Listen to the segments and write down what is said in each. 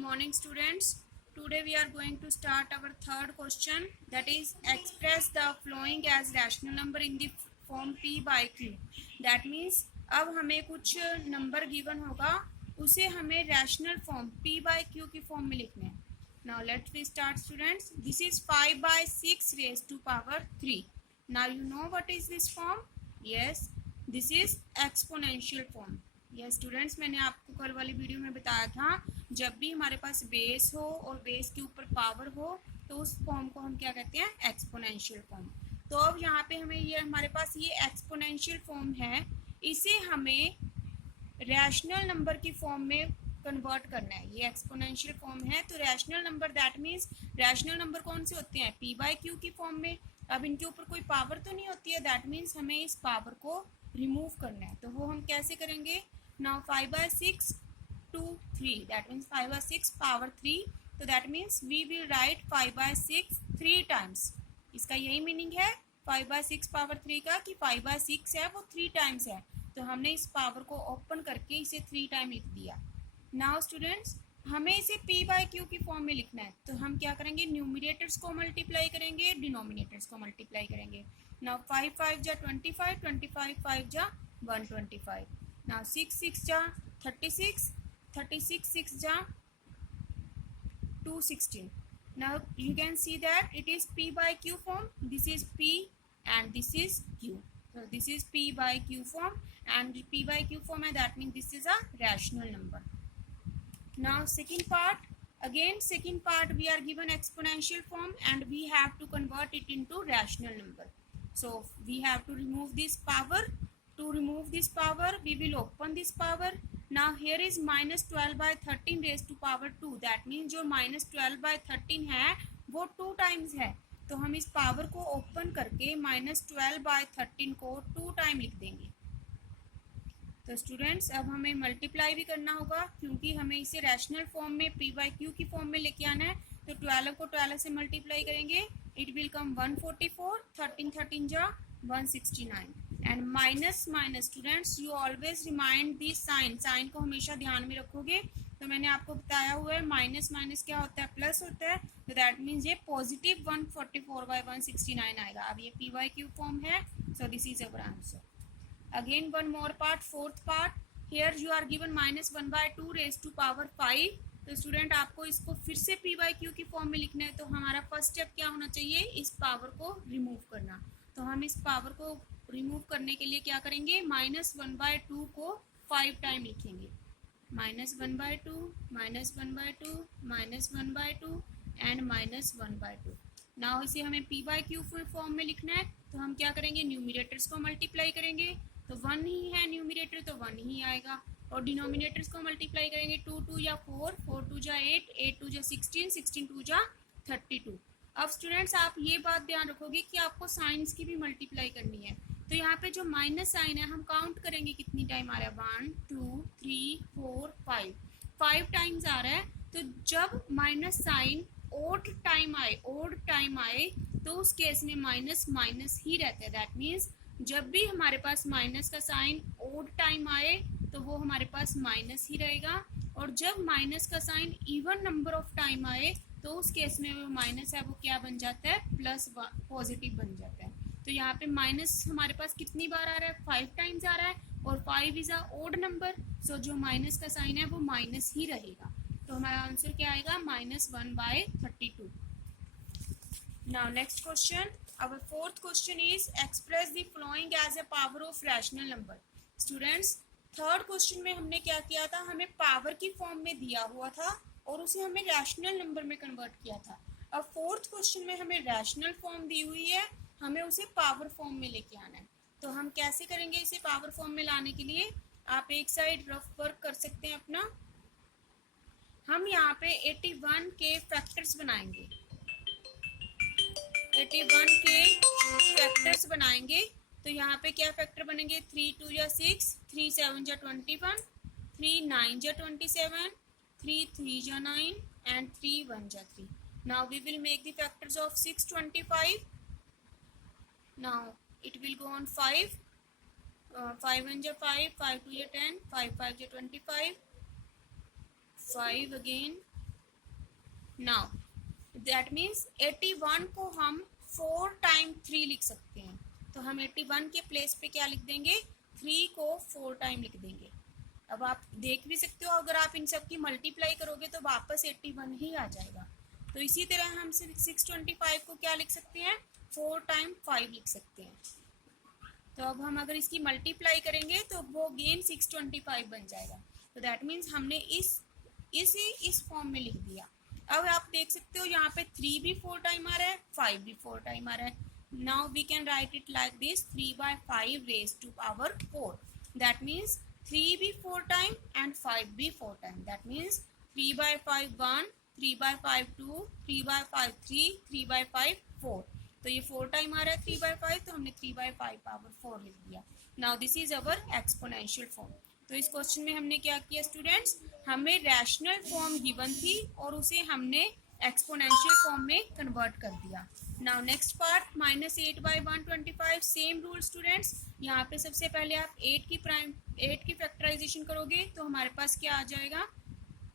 morning, students. Today we are going to start our third question, that is express the following as rational number in the form p by q. That means अब हमें कुछ number given होगा, उसे हमें rational form p by q की form में लिखना है. Now let's we start, students. This is 5 by 6 raised to power 3. Now you know what is this form? Yes, this is exponential form. Yes students, मैंने आपको कल वाली video में बताया था, जब भी हमारे पास बेस हो और बेस के ऊपर पावर हो तो उस फॉर्म को हम क्या कहते हैं, एक्सपोनेंशियल फॉर्म. तो अब यहाँ पे हमें ये हमारे पास ये एक्सपोनेंशियल फॉर्म है, इसे हमें रैशनल नंबर की फॉर्म में कन्वर्ट करना है. ये एक्सपोनेंशियल फॉर्म है, तो rational number that means rational number कौन से होते हैं, पी बाई क्यू की फॉर्म में. अब इनके ऊपर कोई पावर तो नहीं होती है, दैट मीन्स हमें इस पावर को रिमूव करना है. तो वो हम कैसे करेंगे. Now 5 by 6 to 3, that means 5 by 6 power 3. तो that means we will write 5 by 6 3 times. इसका यही मीनिंग है 5 by 6 power 3 का, कि 5 by 6 है वो 3 times है. तो हमने इस पावर को ओपन करके इसे 3 टाइम लिख दिया. नाउ स्टूडेंट्स, हमें इसे p by q की फॉर्म में लिखना है, तो हम क्या करेंगे, न्यूमिनेटर्स को मल्टीप्लाई करेंगे, डिनोमिनेटर्स को मल्टीप्लाई करेंगे. नाउ 5 5 जा 25, 25 5 जा 125. Now 6 6 जा 36, 36 6 जा 216. Now you can see that it is p by q form. This is p and this is q. So this is p by q form and p by q form, and that means this is a rational number. Now second part, again second part we are given exponential form and we have to convert it into rational number. So we have to remove this power. To remove this power, we will open this power. Now here is minus 12 by 13 raised to power 2. That means जो minus 12 by 13 है वो 2 times है, तो हम इस power को open करके minus 12 by 13 को 2 टाइम लिख देंगे. तो स्टूडेंट्स, अब हमें मल्टीप्लाई भी करना होगा, क्योंकि हमें इसे रैशनल फॉर्म में p by q की फॉर्म में लेके आना है. तो 12 को 12 से मल्टीप्लाई करेंगे, इट विल कम 144, 13 13 जा 169. And minus minus, students you always remind the sign, sign को हमेशा ध्यान में रखोगे. तो मैंने आपको बताया हुआ है माइनस माइनस क्या होता है, प्लस होता है. तो दैट मीन्स ये पॉजिटिव 144 बाई 169 आएगा. अब ये पी वाई क्यू फॉर्म है, so this is our answer. Again one more part, fourth part. Here you are given minus 1 by 2 raise to power 5. तो स्टूडेंट आपको इसको फिर से पी वाई क्यू की फॉर्म में लिखना है. तो हमारा फर्स्ट स्टेप क्या होना चाहिए, इस पावर को रिमूव करना. तो हम इस पावर को रिमूव करने के लिए क्या करेंगे, माइनस 1 बाय 2 को 5 टाइम लिखेंगे. Minus 1 by 2, minus 1 by 2, minus 1 by 2 and minus 1 by 2. Now इसे हमें p बाय क्यू फॉर्म में लिखना है. तो हम क्या करेंगे, न्यूमिनेटर्स को मल्टीप्लाई करेंगे. तो 1 ही है न्यूमिनेटर, तो 1 ही आएगा. और डिनोमिनेटर्स को मल्टीप्लाई करेंगे, 2 2 या 4, 4 2 जा 8, 8 2 जा 16, 16 2 जा 32. अब स्टूडेंट्स आप ये बात ध्यान रखोगे कि आपको साइंस की भी मल्टीप्लाई करनी है. तो यहाँ पे जो माइनस साइन है हम काउंट करेंगे कितनी टाइम आ रहा है, 1 2 3 4 5, 5 टाइम्स आ रहा है. तो जब माइनस साइन ओड टाइम आए तो उस केस में माइनस माइनस ही रहता है. दैट मीन्स जब भी हमारे पास माइनस का साइन ओड टाइम आए तो वो हमारे पास माइनस ही रहेगा. और जब माइनस का sign even number of time आए तो उस केस में वो माइनस है वो क्या बन जाता है, प्लस पॉजिटिव बन जाता है. तो यहाँ पे माइनस हमारे पास कितनी बार आ रहा है, 5 टाइम्स आ रहा है. और 5 इज अ ओड नंबर, सो जो माइनस का साइन है वो माइनस ही रहेगा. तो हमारा आंसर क्या आएगा, -1 by 32. Now next question, our fourth question is express the following as a power of rational number. Students, third question में हमने क्या किया था, हमें पावर की फॉर्म में दिया हुआ था और उसे हमें रैशनल नंबर में कन्वर्ट किया था. अब फोर्थ क्वेश्चन में हमें रैशनल फॉर्म दी हुई है, हमें उसे पावर फॉर्म में लेके आना है. तो हम कैसे करेंगे इसे पावर फॉर्म में लाने के लिए, आप एक साइड रफ वर्क कर सकते हैं अपना. हम यहाँ पे 81 के फैक्टर्स बनाएंगे, 81 के फैक्टर्स बनाएंगे. तो यहाँ पे क्या फैक्टर बनेंगे, 3 2 या 6, 3 7 जा 21, 3 9 जा 27, 3 3 जा 9 and 3 1 जा 3. Now we will make the factors of 625. Now it will go on 5, 5 1 ja 5, 5 2 ja 10, 5 5 ja 25, 5 again, now that means 81 को हम 4 टाइम 3 लिख सकते हैं। तो हम 81 के प्लेस पे क्या लिख देंगे, 3 को 4 टाइम लिख देंगे। अब आप देख भी सकते हो, अगर आप इन सब की मल्टीप्लाई करोगे तो वापस 81 ही आ जाएगा। तो इसी तरह हम 625 को क्या लिख सकते हैं, 4 टाइम 5 लिख सकते हैं। तो अब हम अगर इसकी मल्टीप्लाई करेंगे तो वो गेन 625 बन जाएगा। तो दैट मीन्स हमने इस फॉर्म में लिख दिया। अब आप देख सकते हो यहाँ पे 3 भी 4 टाइम आ रहा है, 5 भी 4 टाइम आ रहा है। Now we can write it like this, 3/5 raised to power 4। That means 3 भी 4 टाइम एंड 5 भी 4 टाइम। That means 3/5 1, 3/5 2, 3/5 3, 3/5 4। तो ये 4 टाइम आ रहा है 3/5, तो हमने 3/5 पावर 4 लिख दिया। Now this is our exponential form. तो इस क्वेश्चन में हमने क्या किया स्टूडेंट्स, हमें रैशनल फॉर्म गिवन थी और उसे हमने एक्सपोनेंशियल फॉर्म में कन्वर्ट कर दिया। Now next part, -8/125। Same rule students, यहाँ पे सबसे पहले आप 8 की फैक्टराइजेशन करोगे तो हमारे पास क्या आ जाएगा।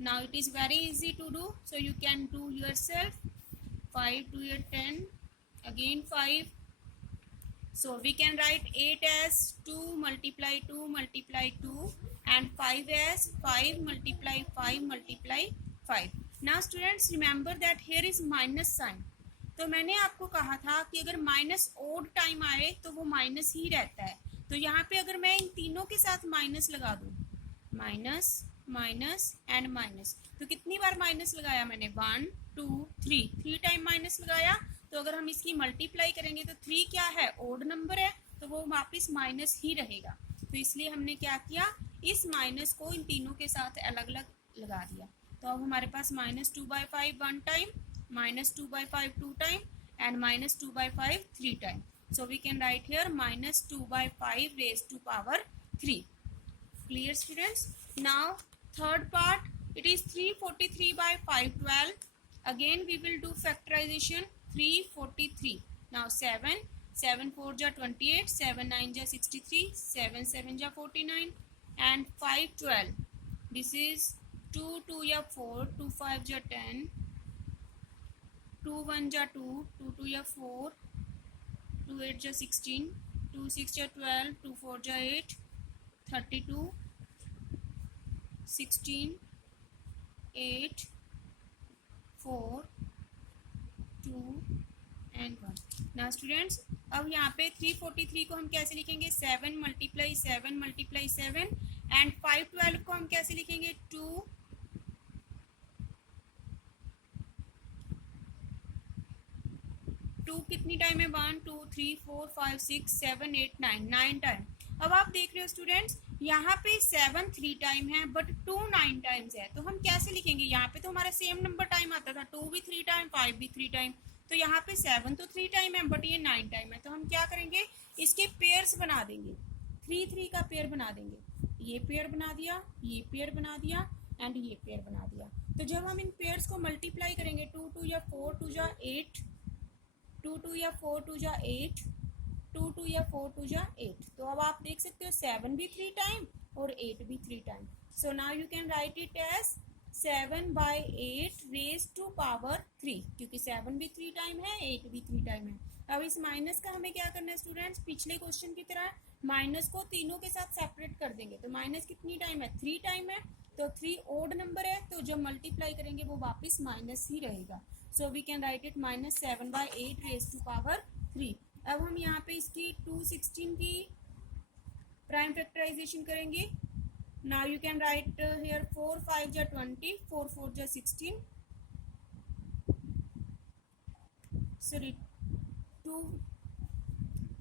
Now it is very easy to do, so you can do yourself. 5 2 8 10, again 5. So we can write 8 as 2 multiply 2 multiply 2 and 5 as 5 multiply 5 multiply 5. Now students remember that here is minus sign. तो मैंने आपको कहा था कि अगर minus odd time आए तो वो माइनस ही रहता है। तो यहाँ पे अगर मैं इन तीनों के साथ माइनस लगा दूँ, माइनस माइनस एंड माइनस, तो कितनी बार माइनस लगाया मैंने, 1 2 3 टाइम माइनस लगाया। तो अगर हम इसकी मल्टीप्लाई करेंगे तो 3 क्या है, ओड नंबर है, तो वो वापस माइनस ही रहेगा। तो इसलिए हमने क्या किया, इस माइनस को इन तीनों के साथ अलग अलग लगा दिया। तो अब हमारे पास -2/5 1 time, -2/5 2 time and -2/5 3 time. So we can write here -2/5 raised to power 3. Clear students? Now third part, it is 343/512. Again we will do factorization. 343. Now 7 4 ja 28, 7 9 ja 63, 7 7 ja 49 and 5 12. This is 2 2 ja 4, 2 5 ja 10, 2 1 ja 2, 2 2 ja 4, 2 8 ja 16, 2 6 ja 12, 2 4 ja 8, 32, 16, 8, 4, 2 and 1. Now students, अब यहाँ पे 343 को हम कैसे लिखेंगे, 7 multiply 7 multiply 7 and 512 को हम कैसे लिखेंगे, 2 कितनी टाइम है, 1 2 3 4 5 6 7 8 9 टाइम। अब आप देख रहे हो स्टूडेंट्स, यहाँ पे 7 3 टाइम है बट 2 9 टाइम्स है। तो हम कैसे लिखेंगे, यहाँ पे तो हमारा सेम नंबर टाइम आता था, 2 भी 3 टाइम 5 भी 3 टाइम। तो यहाँ पे 7 तो 3 टाइम है बट ये 9 टाइम है। तो हम क्या करेंगे, इसके पेयर्स बना देंगे, 3 3 का पेयर बना देंगे। ये पेयर बना दिया, ये पेयर बना दिया एंड ये पेयर बना दिया। तो जब हम इन पेयर्स को मल्टीप्लाई करेंगे, 2 2 या 4 2 जा 8, 2 2 या 4 2 जा 8, 2 2 या 4 2 जा 8। तो अब आप देख सकते हो 7 भी 3 टाइम और 8 भी 3 time. So now you can write it as 7/8 raised to power 3, क्योंकि 7 भी 3 टाइम है, 8 भी 3 टाइम है। अब इस माइनस का हमें क्या करना है स्टूडेंट्स, पिछले क्वेश्चन की तरह माइनस को तीनों के साथ सेपरेट कर देंगे। तो माइनस कितनी टाइम है, 3 टाइम है। तो 3 ओड नंबर है, तो जब मल्टीप्लाई करेंगे वो वापस माइनस ही रहेगा। So we can write it -7/8 raised to power 3। अब हम यहाँ पे इसकी 216 की प्राइम फैक्टराइजेशन करेंगे। Now you can write here 4 5 ja 20, 4 4 ja 16. Sorry, 2.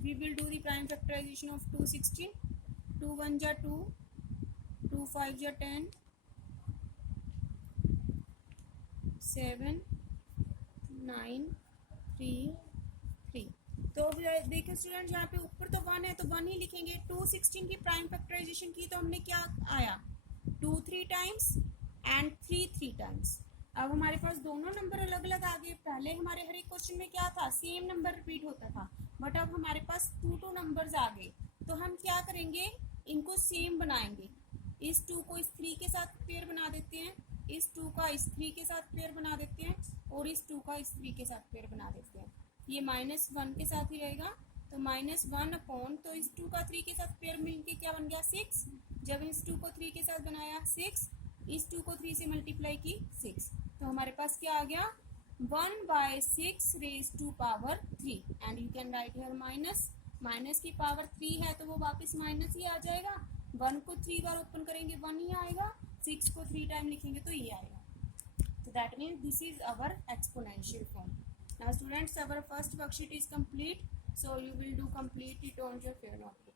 We will do the prime factorization of 216. 2 1 ja 2, 2 5 ja 10, 7 9 3 3। तो देखिए स्टूडेंट, यहाँ पे ऊपर तो 1 है तो 1 ही लिखेंगे। 216 की प्राइम फैक्टराइजेशन की तो हमने क्या आया, 2 3 टाइम्स एंड 3 3 टाइम्स। अब हमारे पास दोनों नंबर अलग अलग आ गए। पहले हमारे हर एक क्वेश्चन में क्या था, सेम नंबर रिपीट होता था, बट अब हमारे पास 2 नंबर्स आ गए। तो हम क्या करेंगे, इनको सेम बनाएंगे। इस 2 को इस 3 के साथ पेयर बना देते हैं, इस 2 का इस 3 के साथ पेयर बना देते हैं और इस 2 का इस 3 के साथ पेयर बना देते हैं। ये -1 के साथ ही रहेगा, तो -1 अपॉन, तो इस 2 का 3 के साथ पेयर मिलके क्या बन गया 6। जब इस 2 को 3 के साथ बनाया 6, इस 2 को 3 से मल्टीप्लाई की 6, तो हमारे पास क्या आ गया 1/6 raised to power 3 and you can write here minus की पावर 3 है तो वो वापस माइनस ही आ जाएगा। 1 को 3 बार ओपन करेंगे 1 ही आएगा, 6 को 3 टाइम लिखेंगे तो ये आएगा। So that means this is our exponential form. Now students, our first worksheet is complete, so you will do complete it on your fair notebook.